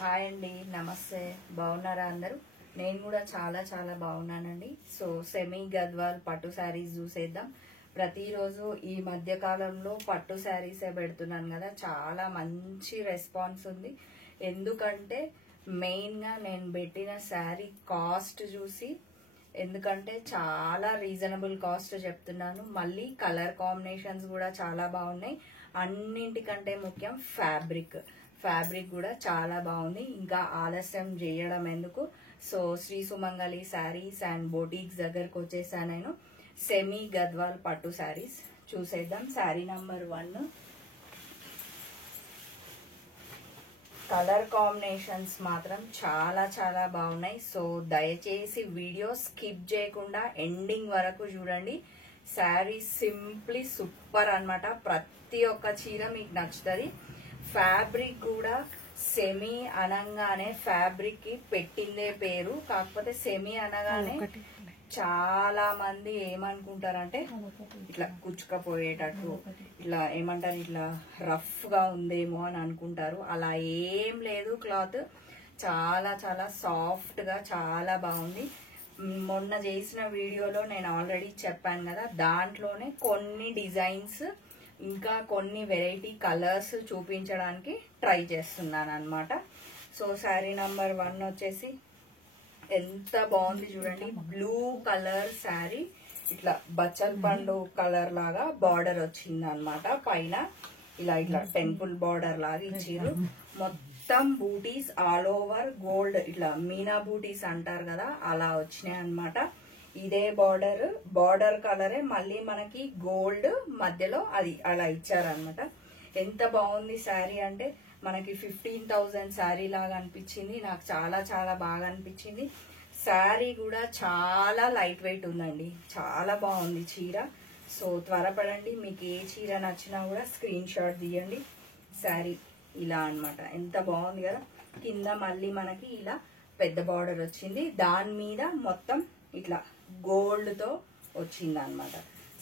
Hi అండి, నమస్తే. బాగున్నారా అందరూ? నేను కూడా చాలా చాలా బాగున్నానండి. సో సెమీ గద్వాల్ పట్టు శారీస్ చూసేద్దాం. ప్రతిరోజు ఈ మధ్య కాలంలో పట్టు శారీసే పెడుతున్నాను కదా, చాలా మంచి రెస్పాన్స్ ఉంది. ఎందుకంటే మెయిన్గా నేను పెట్టిన శారీ కాస్ట్ చూసి, ఎందుకంటే చాలా రీజనబుల్ కాస్ట్ చెప్తున్నాను. మళ్ళీ కలర్ కాంబినేషన్స్ కూడా చాలా బాగున్నాయి. అన్నింటికంటే ముఖ్యం ఫ్యాబ్రిక్ కూడా చాలా బాగుంది. ఇంకా ఆలస్యం చేయడం ఎందుకు, so Shri Sumangali saris and boutiques దగ్గరకు వచ్చేసాను నేను. సెమీ గద్వాల్ పట్టు శారీస్ చూసేద్దాం. శారీ నంబర్ 1. కలర్ కాంబినేషన్స్ మాత్రం చాలా చాలా బాగున్నాయి. సో దయచేసి వీడియో స్కిప్ చేయకుండా ఎండింగ్ వరకు చూడండి. శారీ సింప్లీ సూపర్ అన్నమాట. ప్రతి ఒక్క చీర మీకు నచ్చుతుంది. ఫ్యాబ్రిక్ కూడా సెమీ అనగానే ఫ్యాబ్రిక్ కి పెట్టిందే పేరు, కాకపోతే సెమీ అనగానే చాలా మంది ఏమనుకుంటారంటే ఇట్లా కుచ్చుకపోయేటట్టు, ఇట్లా ఏమంటారు, ఇట్లా రఫ్ గా ఉందేమో అని అనుకుంటారు. అలా ఏం లేదు. క్లాత్ చాలా చాలా సాఫ్ట్ గా చాలా బాగుంది. మొన్న చేసిన వీడియోలో నేను ఆల్రెడీ చెప్పాను కదా, దాంట్లోనే కొన్ని డిజైన్స్ ఇంకా కొన్ని వెరైటీ కలర్స్ చూపించడానికి ట్రై చేస్తున్నాను అనమాట. సో శారీ నంబర్ 1 వచ్చేసి ఎంత బాగుంది చూడండి. బ్లూ కలర్ శారీ, ఇట్లా బచ్చల్ పండు కలర్ లాగా బార్డర్ వచ్చింది అనమాట. పైన ఇలా ఇట్లా టెంపుల్ బార్డర్ లాగా ఇచ్చిర్రు. మొత్తం బూటీస్ ఆల్ ఓవర్ గోల్డ్, ఇట్లా మీనా బూటీస్ అంటారు కదా, అలా వచ్చినాయి అనమాట. ఇదే బార్డర్ కలరే మళ్ళీ మనకి గోల్డ్ మధ్యలో అది అలా ఇచ్చారనమాట. ఎంత బాగుంది శారీ అంటే మనకి 15,000 శారీ లాగా అనిపించింది. నాకు చాలా చాలా బాగా అనిపించింది. శారీ కూడా చాలా లైట్ వెయిట్ ఉందండి. చాలా బాగుంది చీర. సో త్వరపడండి, మీకు ఏ చీర నచ్చినా కూడా స్క్రీన్ షాట్ తీయండి. శారీ ఇలా అన్నమాట. ఎంత బాగుంది కదా. కింద మళ్ళీ మనకి ఇలా పెద్ద బార్డర్ వచ్చింది, దాని మీద మొత్తం ఇట్లా గోల్డ్ తో వచ్చింది అనమాట.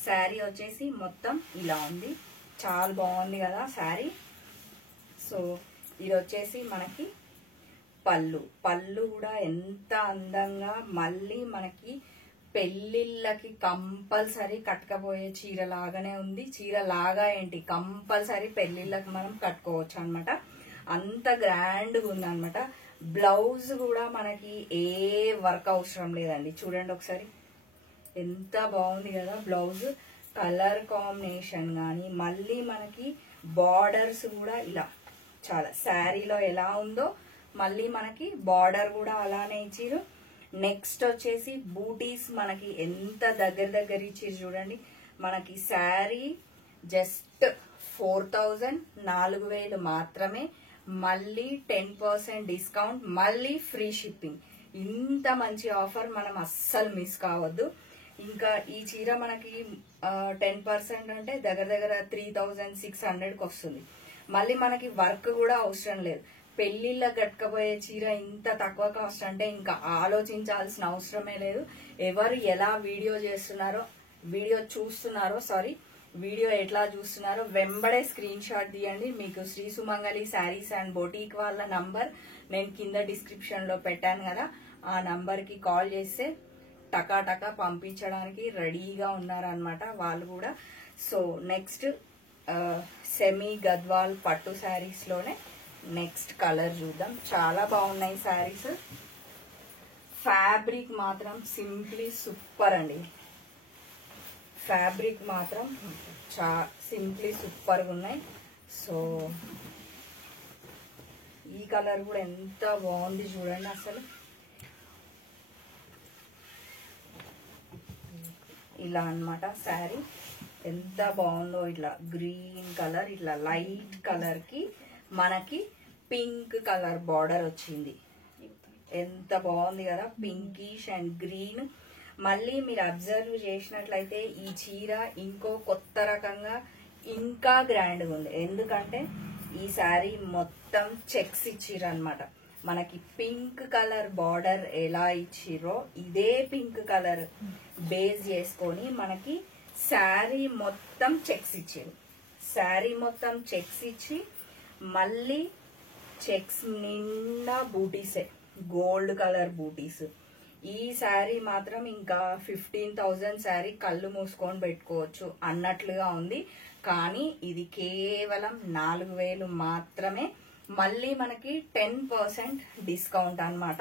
శారీ వచ్చేసి మొత్తం ఇలా ఉంది. చాలా బాగుంది కదా శారీ. సో ఇది వచ్చేసి మనకి పళ్ళు కూడా ఎంత అందంగా, మళ్ళీ మనకి పెళ్లిళ్ళకి కంపల్సరీ కట్టుకపోయే చీర లాగానే ఉంది. చీర లాగా ఏంటి, కంపల్సరీ పెళ్లిళ్ళకి మనం కట్టుకోవచ్చు అనమాట. అంత గ్రాండ్గా ఉంది అనమాట. బ్లౌజ్ కూడా మనకి ఏ వర్క్ అవసరం లేదండి. చూడండి ఒకసారి, ఎంత బాగుంది కదా బ్లౌజ్. కలర్ కాంబినేషన్ కానీ మళ్ళీ మనకి బార్డర్స్ కూడా ఇలా చాలా, శారీలో ఎలా ఉందో మళ్ళీ మనకి బార్డర్ కూడా అలానే ఇచ్చిరు. నెక్స్ట్ వచ్చేసి బూటీస్ మనకి ఎంత దగ్గర ఇచ్చిరు చూడండి. మనకి శారీ జస్ట్ 4,000 మాత్రమే, మళ్ళీ 10% డిస్కౌంట్, మళ్ళీ ఫ్రీ షిప్పింగ్. ఇంత మంచి ఆఫర్ మనం అస్సలు మిస్ కావద్దు. ఇంకా ఈ చీర మనకి 10% అంటే దగ్గర 3,600కి వస్తుంది. మళ్ళీ మనకి వర్క్ కూడా అవసరం లేదు. పెళ్లిళ్ళ గట్టుకపోయే చీర ఇంత తక్కువ కాస్ట్ అంటే ఇంకా ఆలోచించాల్సిన అవసరమే లేదు. ఎవరు ఎలా వీడియో ఎట్లా చూస్తున్నారో వెంబడే స్క్రీన్ షాట్ తీయండి. మీకు శ్రీ సుమంగళి శారీస్ అండ్ బొటీక్ వాళ్ళ నంబర్ నేను కింద డిస్క్రిప్షన్ లో పెట్టాను కదా, ఆ నంబర్ కి కాల్ చేస్తే టకా పంపించడానికి రెడీగా ఉన్నారనమాట వాళ్ళు కూడా. సో నెక్స్ట్ సెమీ గద్వాల్ పట్టు శారీస్ లోనే నెక్స్ట్ కలర్ చూద్దాం. చాలా బాగున్నాయి శారీస్. ఫ్యాబ్రిక్ మాత్రం సింప్లీ సూపర్ అండి. ఫ్యాబ్రిక్ మాత్రం సింప్లీ సూపర్గా ఉన్నాయి. సో ఈ కలర్ కూడా ఎంత బాగుంది చూడండి. అసలు ఇలా అన్నమాట శారీ, ఎంత బాగుందో. ఇట్లా గ్రీన్ కలర్, ఇట్లా లైట్ కలర్ కి మనకి పింక్ కలర్ బార్డర్ వచ్చింది. ఎంత బాగుంది కదా, పింకిష్ అండ్ గ్రీన్. మళ్ళీ మీరు అబ్జర్వ్ చేసినట్లయితే ఈ చీర ఇంకో కొత్త రకంగా ఇంకా గ్రాండ్గా ఉంది. ఎందుకంటే ఈ శారీ మొత్తం చెక్స్ ఇచ్చిరనమాట. మనకి పింక్ కలర్ బార్డర్ ఎలా ఇచ్చిరో ఇదే పింక్ కలర్ బేస్ చేసుకొని మనకి శారీ మొత్తం చెక్స్ ఇచ్చారు. శారీ మొత్తం చెక్స్ ఇచ్చి మళ్ళీ చెక్స్ నిండా బూటీసే, గోల్డ్ కలర్ బూటీస్. ఈ శారీ మాత్రం ఇంకా 15,000 శారీ కళ్ళు మూసుకొని పెట్టుకోవచ్చు అన్నట్లుగా ఉంది. కానీ ఇది కేవలం 4,000 మాత్రమే. మళ్ళీ మనకి 10% డిస్కౌంట్ అన్నమాట.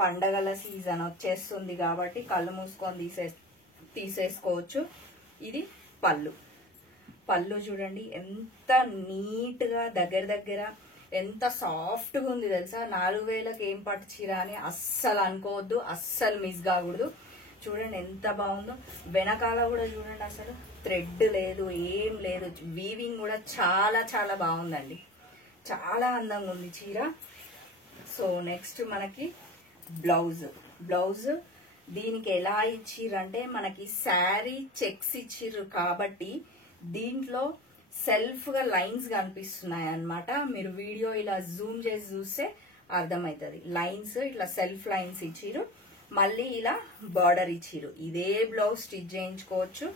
పండగల సీజన్ వచ్చేస్తుంది కాబట్టి కళ్ళు మూసుకొని తీసేసుకోవచ్చు. ఇది పళ్ళు. పళ్ళు చూడండి ఎంత నీట్ గా దగ్గర ఎంత సాఫ్ట్ గా ఉంది తెలుసా. 4,000కి ఏం పట్టు చీర అని అస్సలు అనుకోవద్దు, అస్సలు మిస్ కాకూడదు. చూడండి ఎంత బాగుందో. వెనకాల కూడా చూడండి, అసలు థ్రెడ్ లేదు, ఏం లేదు. వీవింగ్ కూడా చాలా చాలా బాగుందండి, చాలా అందంగా ఉంది చీర. సో నెక్స్ట్ మనకి బ్లౌజ్ దీనికి ఎలా ఇచ్చిర్రంటే మనకి శారీ చెక్స్ ఇచ్చిర్రు కాబట్టి దీంట్లో సెల్ఫ్ గా లైన్స్ కనిపిస్తున్నాయి అన్నమాట. మీరు వీడియో ఇలా జూమ్ చేసి చూస్తే అర్థమవుతుంది. లైన్స్ ఇట్లా సెల్ఫ్ లైన్స్ ఇచ్చిర్రు, మళ్ళీ ఇలా బార్డర్ ఇచ్చిర్రు. ఇదే బ్లౌజ్ స్టిచ్ చేయించుకోవచ్చు.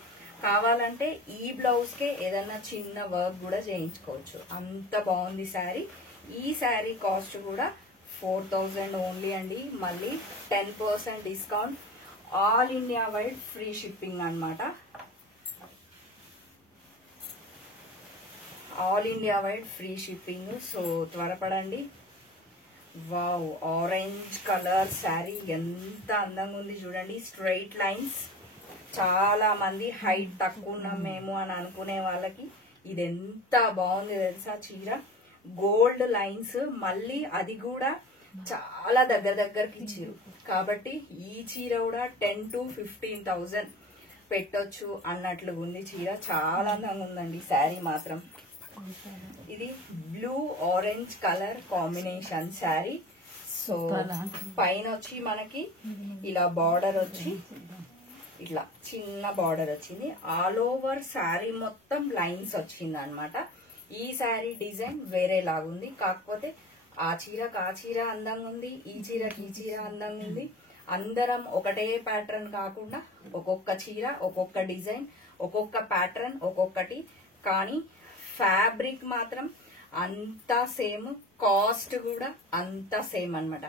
కావాలంటే ఈ బ్లౌజ్ కే ఏదన్నా చిన్న వర్క్ కూడా చేయించుకోవచ్చు. అంత బాగుంది శారీ. ఈ శారీ కాస్ట్ కూడా 4,000 ఓన్లీ అండి. మళ్ళీ 10% discount, all India wide free shipping అన్నమాట. All India wide free shipping. So త్వరపడండి. వావ్, ఆరెంజ్ కలర్ శారీ ఎంత అందంగా ఉంది చూడండి. Straight lines. చాలా మంది హైట్ తక్కువ ఉన్నాం మేము అని అనుకునే వాళ్ళకి ఇది ఎంత బాగుంది తెలుసా చీర. గోల్డ్ లైన్స్, మళ్ళీ అది కూడా చాలా దగ్గరకి ఇచ్చిరు కాబట్టి ఈ చీర కూడా 10,000 to 15,000 పెట్టొచ్చు అన్నట్లుగా ఉంది చీర. చాలా అందంగా ఉందండి శారీ మాత్రం. ఇది blue orange colour combination sari. So పైన వచ్చి మనకి ఇలా బార్డర్ వచ్చి ఇట్లా చిన్న బార్డర్ వచ్చింది. ఆల్ ఓవర్ శారీ మొత్తం లైన్స్ వచ్చింది అనమాట. ఈ శారీ డిజైన్ వేరే లాగుంది, కాకపోతే ఆ చీర అందంగా ఉంది, ఈ చీర అందంగా ఉంది. అందరం ఒకటే ప్యాటర్న్ కాకుండా ఒక్కొక్క చీర, ఒక్కొక్క డిజైన్, ఒక్కొక్క ప్యాటర్న్, ఒక్కొక్కటి. కానీ ఫ్యాబ్రిక్ మాత్రం అంతా సేమ్, కాస్ట్ కూడా అంతా సేమ్ అన్నమాట.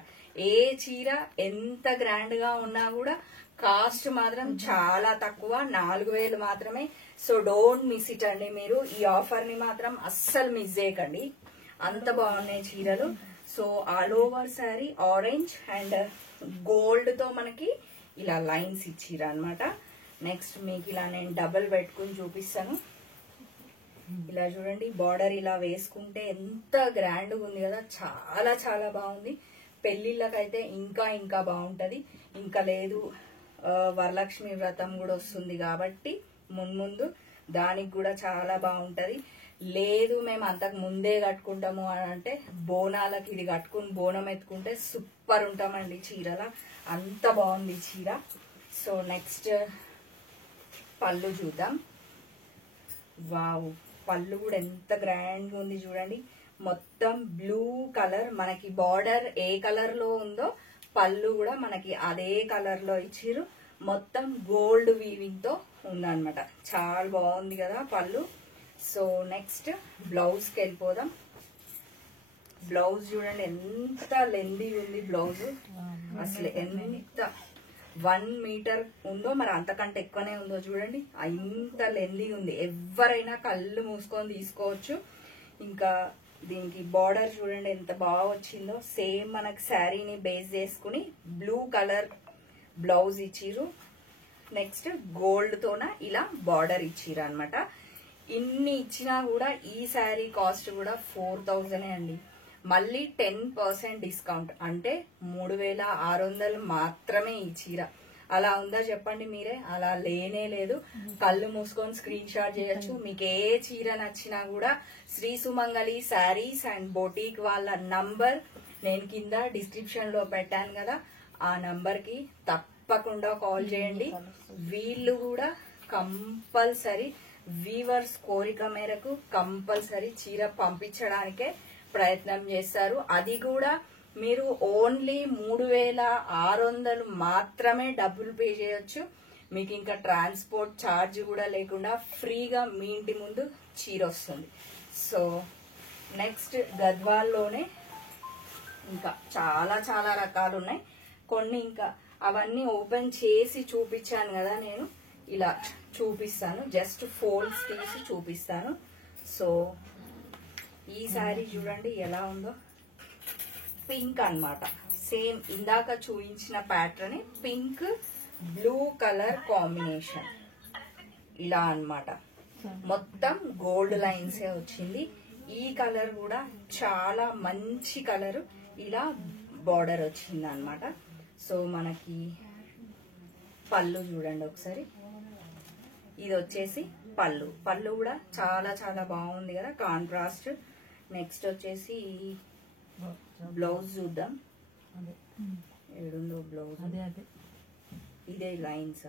ఏ చీర ఎంత గ్రాండ్ గా ఉన్నా కూడా కాస్ట్ మాత్రం చాలా తక్కువ, 4,000 మాత్రమే. సో డోంట్ మిస్ ఇట్ అండి. మీరు ఈ ఆఫర్ ని మాత్రం అస్సలు మిస్ చేయకండి, అంత బాగున్నాయి చీరలు. So all over sari orange and gold తో మనకి ఇలా లైన్స్ ఇచ్చిరా అన్నమాట. నెక్స్ట్ మీకు ఇలా నేను డబల్ పెట్టుకుని చూపిస్తాను. ఇలా చూడండి, బార్డర్ ఇలా వేసుకుంటే ఎంత గ్రాండ్ ఉంది కదా, చాలా చాలా బాగుంది. పెళ్లిళ్ళకైతే ఇంకా బాగుంటది. ఇంకా లేదు, వరలక్ష్మి వ్రతం కూడా వస్తుంది కాబట్టి ముందు దానికి కూడా చాలా బాగుంటది. లేదు మేము అంతకు ముందే కట్టుకుంటాము అని అంటే బోనాలకి ఇది కట్టుకుని బోనం ఎత్తుకుంటే సూపర్ ఉంటామండి చీరల. అంత బాగుంది చీర. సో నెక్స్ట్ పళ్ళు చూద్దాం. వావ్, పళ్ళు కూడా ఎంత గ్రాండ్ గా ఉంది చూడండి. మొత్తం బ్లూ కలర్, మనకి బార్డర్ ఏ కలర్ లో ఉందో పళ్ళు కూడా మనకి అదే కలర్ లో ఇచ్చిర్రు. మొత్తం గోల్డ్ వీవింగ్ తో ఉందన్నమాట. చాలా బాగుంది కదా పళ్ళు. సో నెక్స్ట్ బ్లౌజ్ కి వెళ్ళిపోదాం. బ్లౌజ్ చూడండి ఎంత లెందీ ఉంది బ్లౌజ్. అసలు ఎంత 1 మీటర్ ఉందో, మరి అంతకంటే ఎక్కువనే ఉందో చూడండి. ఇంత లెందీ ఉంది. ఎవరైనా కళ్ళు మూసుకొని తీసుకోవచ్చు. ఇంకా దీనికి బార్డర్ చూడండి ఎంత బాగా వచ్చిందో. సేమ్ మనకి శారీని బేస్ చేసుకుని బ్లూ కలర్ బ్లౌజ్ ఇచ్చిర్రు. నెక్స్ట్ గోల్డ్ తోన ఇలా బార్డర్ ఇచ్చిర్రు అనమాట. ఇన్ని ఇచ్చినా కూడా ఈ శారీ కాస్ట్ కూడా 4,000 అండి. మళ్ళీ 10% డిస్కౌంట్ అంటే 3,600 మాత్రమే ఈ చీర. అలా ఉందా చెప్పండి మీరే? అలా లేనే లేదు. కళ్ళు మూసుకొని స్క్రీన్ షాట్ చేయొచ్చు. మీకు ఏ చీర నచ్చినా కూడా శ్రీ సుమంగళి శారీస్ అండ్ బొటీక్ వాళ్ళ నంబర్ నేను కింద డిస్క్రిప్షన్ లో పెట్టాను కదా, ఆ నంబర్ కి తప్పకుండా కాల్ చేయండి. వీళ్ళు కూడా కంపల్సరీ వీవర్స్ కోరిక మేరకు కంపల్సరీ చీర పంపించడానికే ప్రయత్నం చేస్తారు. అది కూడా మీరు ఓన్లీ 3,600 మాత్రమే డబ్బులు పే చేయొచ్చు. మీకు ఇంకా ట్రాన్స్పోర్ట్ ఛార్జ్ కూడా లేకుండా ఫ్రీగా మీ ఇంటి ముందు చీర వస్తుంది. సో నెక్స్ట్ గద్వాల్లోనే ఇంకా చాలా చాలా రకాలు ఉన్నాయి. కొన్ని ఇంకా అవన్నీ ఓపెన్ చేసి చూపించాను కదా, నేను ఇలా చూపిస్తాను, జస్ట్ ఫోల్డ్స్ తీసి చూపిస్తాను. సో ఈ శారీ చూడండి ఎలా ఉందో, పింక్ అన్నమాట. సేమ్ ఇందాక చూపించిన pattern, pink blue colour combination ఇలా అన్నమాట. మొత్తం గోల్డ్ లైన్సే వచ్చింది. ఈ కలర్ కూడా చాలా మంచి కలర్, ఇలా బార్డర్ వచ్చింది అన్నమాట. సో మనకి పళ్ళు చూడండి ఒకసారి, ఇది వచ్చేసి పళ్ళు. పళ్ళు కూడా చాలా చాలా బాగుంది కదా, కాంట్రాస్ట్. నెక్స్ట్ వచ్చేసి బ్లౌజ్ చూద్దాం, ఏడుందో బ్లౌజ్. ఇదే లైన్స్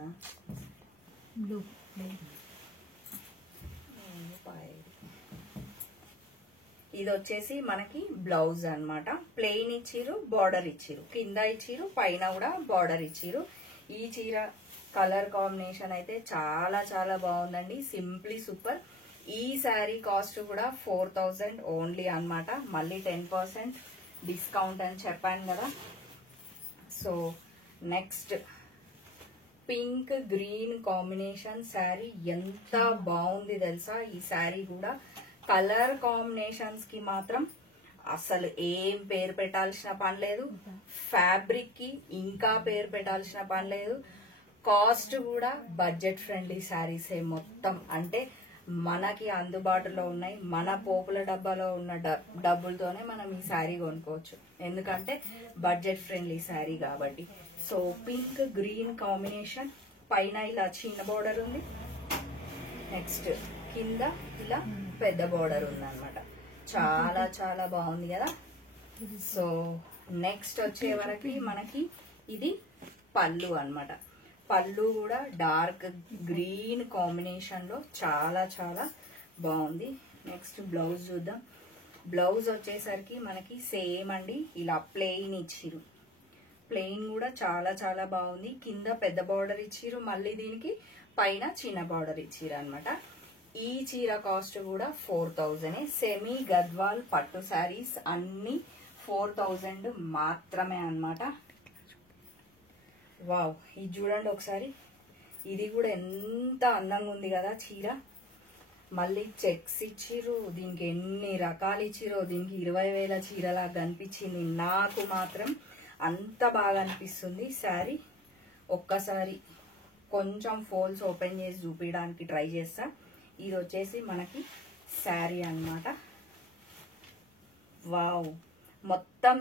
ఇది వచ్చేసి మనకి బ్లౌజ్ అన్నమాట. ప్లెయిన్ ఇచ్చిరు, బార్డర్ ఇచ్చిరు, కింద ఇచ్చిరు, పైన కూడా బార్డర్ ఇచ్చిరు. ఈ చీర కలర్ కాంబినేషన్ అయితే చాలా చాలా బాగుందండి, సింప్లీ సూపర్. ఈ శారీ కాస్ట్ కూడా 4000 ఓన్లీ అన్నమాట. మళ్ళీ 10% డిస్కౌంట్ అని చెప్పాను కదా. So next pink green combination sari ఎంత బాగుంది తెలుసా. ఈ శారీ కూడా కలర్ కాంబినేషన్స్ కి మాత్రం అసలు ఏం పేరు పెట్టాల్సిన పని లేదు, ఫ్యాబ్రిక్ కి ఇంకా పేరు పెట్టాల్సిన పని లేదు. కాస్ట్ కూడా బడ్జెట్ ఫ్రెండ్లీ శారీసే మొత్తం. అంటే మనకి అందుబాటులో ఉన్నాయి, మన పోపుల డబ్బాలో ఉన్న డబ్బులతోనే మనం ఈ శారీ కొనుక్కోవచ్చు, ఎందుకంటే బడ్జెట్ ఫ్రెండ్లీ శారీ కాబట్టి. సో పింక్ గ్రీన్ కాంబినేషన్, పైన ఇలా చిన్న బార్డర్ ఉంది, నెక్స్ట్ కింద ఇలా పెద్ద బార్డర్ ఉంది అనమాట. చాలా చాలా బాగుంది కదా. సో నెక్స్ట్ వచ్చే వరకు మనకి ఇది పళ్ళు అన్నమాట. పళ్ళు కూడా డార్క్ గ్రీన్ కాంబినేషన్ లో చాలా చాలా బాగుంది. నెక్స్ట్ బ్లౌజ్ చూద్దాం. బ్లౌజ్ వచ్చేసరికి మనకి సేమ్ అండి, ఇలా ప్లెయిన్ ఇచ్చిరు. ప్లెయిన్ కూడా చాలా చాలా బాగుంది. కింద పెద్ద బార్డర్ ఇచ్చిరు, మళ్ళీ దీనికి పైన చిన్న బార్డర్ ఇచ్చిరు అనమాట. ఈ చీర కాస్ట్ కూడా 4000. సెమీ గద్వాల్ పట్టు శారీస్ అన్ని 4000 మాత్రమే అన్నమాట. వావ్, ఇది చూడండి ఒకసారి, ఇది కూడా ఎంత అందంగా ఉంది కదా చీర. మళ్ళీ చెక్స్ ఇచ్చిరు, దీనికి ఎన్ని రకాలు ఇచ్చిరో, దీనికి 20,000 చీరలా కనిపించింది. నాకు మాత్రం అంత బాగా అనిపిస్తుంది శారీ. ఒక్కసారి కొంచెం ఫోల్స్ ఓపెన్ చేసి చూపించడానికి ట్రై చేస్తా. ఇది వచ్చేసి మనకి శారీ అన్నమాట. వావ్, మొత్తం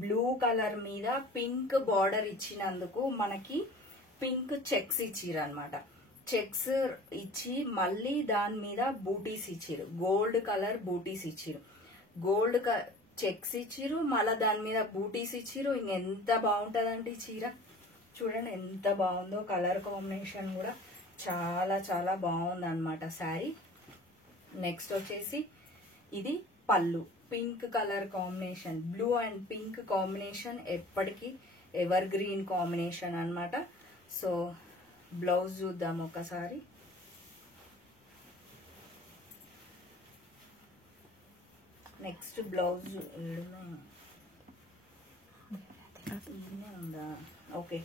బ్లూ కలర్ మీద పింక్ బార్డర్ ఇచ్చినందుకు మనకి పింక్ చెక్స్ ఇచ్చిరు అనమాట. చెక్స్ ఇచ్చి మళ్ళీ దాని మీద బూటీస్ ఇచ్చిరు, గోల్డ్ కలర్ బూటీస్ ఇచ్చిరు. గోల్డ్ చెక్స్ ఇచ్చిరు, మళ్ళీ దాని మీద బూటీస్ ఇచ్చిరు. ఇంకెంత బాగుంటుందండి చీర. చూడండి ఎంత బాగుందో, కలర్ కాంబినేషన్ కూడా చాలా చాలా బాగుంది అనమాట శారీ. నెక్స్ట్ వచ్చేసి ఇది పళ్ళు, pink colour combination, blue and pink combination ఎప్పటికీ ఎవర్ గ్రీన్ కాంబినేషన్ అన్నమాట. సో బ్లౌజ్ చూద్దాం ఒకసారి. నెక్స్ట్ బ్లౌజ్ ఉందా? ఓకే,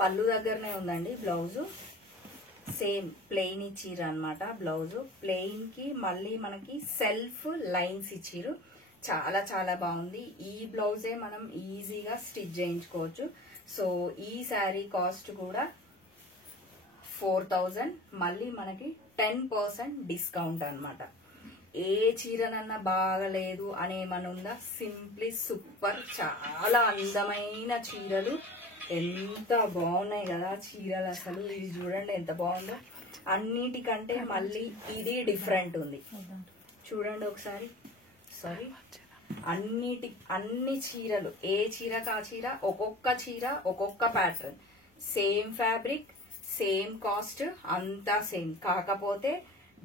పళ్ళు దగ్గరనే ఉందండి బ్లౌజ్. సేమ్ ప్లెయిన్ ఇచ్చిరు అనమాట. బ్లౌజ్ ప్లెయిన్ కి మళ్ళీ మనకి సెల్ఫ్ లైన్స్ ఇచ్చిరు. చాలా చాలా బాగుంది. ఈ బ్లౌజే మనం ఈజీగా స్టిచ్ చేయించుకోవచ్చు. సో ఈ శారీ కాస్ట్ కూడా 4000, మళ్ళీ మనకి 10% డిస్కౌంట్ అన్నమాట. ఏ చీరనన్నా బాగలేదు అనేమన్నా ఉందా? Simply super. చాలా అందమైన చీరలు, ఎంత బాగున్నాయి కదా చీరలు అసలు. ఇది చూడండి ఎంత బాగుందో. అన్నిటికంటే మళ్ళీ ఇది డిఫరెంట్ ఉంది, చూడండి ఒకసారి. సారీ, అన్ని చీరలు, ఏ చీరకు ఆ చీర, ఒక్కొక్క చీర ఒక్కొక్క pattern, same fabric, same cost, అంతా సేమ్. కాకపోతే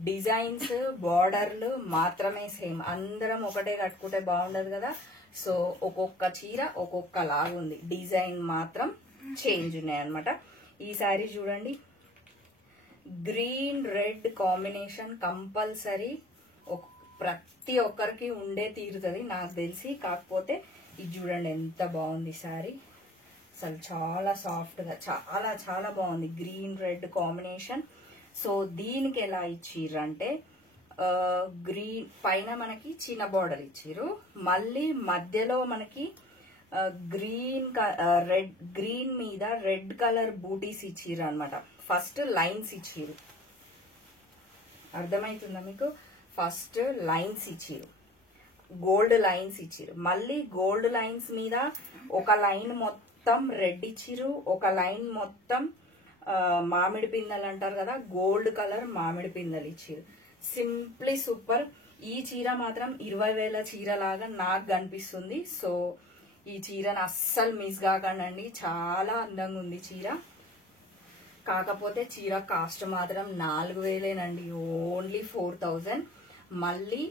డిజైన్స్, బార్డర్లు మాత్రమే సేమ్. అందరం ఒకటే కట్టుకుంటే బాగుండదు కదా. సో ఒక్కొక్క చీర ఒక్కొక్క లాగా ఉంది, డిజైన్ మాత్రం చేంజ్ ఉన్నాయి అనమాట. ఈ శారీ చూడండి, గ్రీన్ రెడ్ కాంబినేషన్ కంపల్సరీ ప్రతి ఒక్కరికి ఉండే తీరుతుంది నాకు తెలిసి. కాకపోతే ఇది చూడండి ఎంత బాగుంది శారీ, అసలు చాలా సాఫ్ట్గా చాలా చాలా బాగుంది. Green red combination. సో దీనికి ఎలా ఇచ్చిర్రంటే గ్రీన్ పైన మనకి చిన్న బార్డర్ ఇచ్చిర్రు, మళ్ళీ మధ్యలో మనకి గ్రీన్ మీద రెడ్ కలర్ బూటీస్ ఇచ్చిర్రు అనమాట. ఫస్ట్ లైన్స్ ఇచ్చిర్రు, అర్థమవుతుందా మీకు? ఫస్ట్ లైన్స్ ఇచ్చిర్రు, గోల్డ్ లైన్స్ ఇచ్చిర్రు, మళ్ళీ గోల్డ్ లైన్స్ మీద ఒక లైన్ మొత్తం రెడ్ ఇచ్చిర్రు, ఒక లైన్ మొత్తం మామిడి పిందెలు అంటారు కదా, గోల్డ్ కలర్ మామిడి పిందెలు ఇచ్చిర్రు. Simply super. ఈ చీర మాత్రం 20,000 చీర లాగా నాకు కనిపిస్తుంది. సో ఈ చీరను అస్సలు మిస్ కాకండి, చాలా అందంగా ఉంది చీర. కాకపోతే చీర కాస్ట్ మాత్రం 4,000నండి, ఓన్లీ 4,000. మళ్ళీ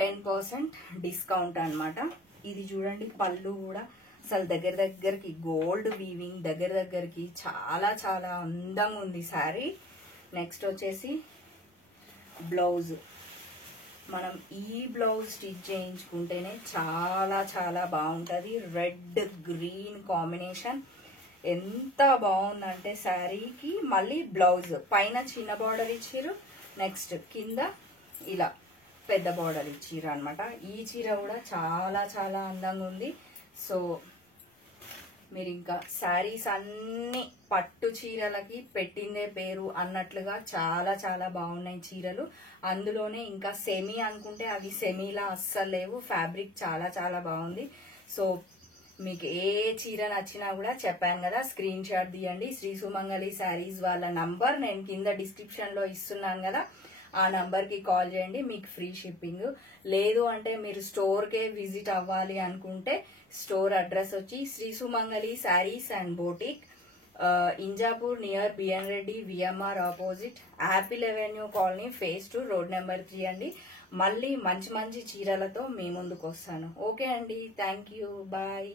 10% డిస్కౌంట్ అనమాట. ఇది చూడండి పళ్ళు కూడా అసలు దగ్గరికి గోల్డ్ వీవింగ్ దగ్గరికి చాలా చాలా అందంగా ఉంది శారీ. నెక్స్ట్ వచ్చేసి బ్లౌజ్. మనం ఈ బ్లౌజ్ స్టిచ్ చేయించుకుంటేనే చాలా చాలా బాగుంటుంది. రెడ్ గ్రీన్ కాంబినేషన్ ఎంత బాగుందంటే శారీకి. మళ్ళీ బ్లౌజ్ పైన చిన్న బార్డర్ ఇచ్చిర్రు, నెక్స్ట్ కింద ఇలా పెద్ద బార్డర్ ఇచ్చిర్రు అనమాట. ఈ చీర కూడా చాలా చాలా అందంగా ఉంది. సో మీరు ఇంకా శారీస్ అన్ని పట్టు చీరలకి పెట్టిందే పేరు అన్నట్లుగా చాలా చాలా బాగున్నాయి చీరలు. అందులోనే ఇంకా సెమీ అనుకుంటే అవి సెమీలా అస్సలు లేవు, ఫ్యాబ్రిక్ చాలా చాలా బాగుంది. సో మీకు ఏ చీర నచ్చినా కూడా చెప్పాను కదా, స్క్రీన్ షాట్ తీయండి. శ్రీ సుమంగళి శారీస్ వాళ్ళ నంబర్ నేను కింద డిస్క్రిప్షన్ లో ఇస్తున్నాను కదా, ఆ నంబర్ కి కాల్ చేయండి, మీకు ఫ్రీ షిప్పింగ్. లేదు అంటే మీరు స్టోర్ కే విజిట్ అవ్వాలి అనుకుంటే స్టోర్ అడ్రస్ వచ్చి Shri Sumangali saris and boutique, Injapur near BN Reddy VMR opposite, Apple Avenue Colony, phase 2, road number 3 అండి. మళ్ళీ మంచి మంచి చీరలతో మీ ముందుకు వస్తాను. ఓకే అండి, థ్యాంక్ యూ, బాయ్.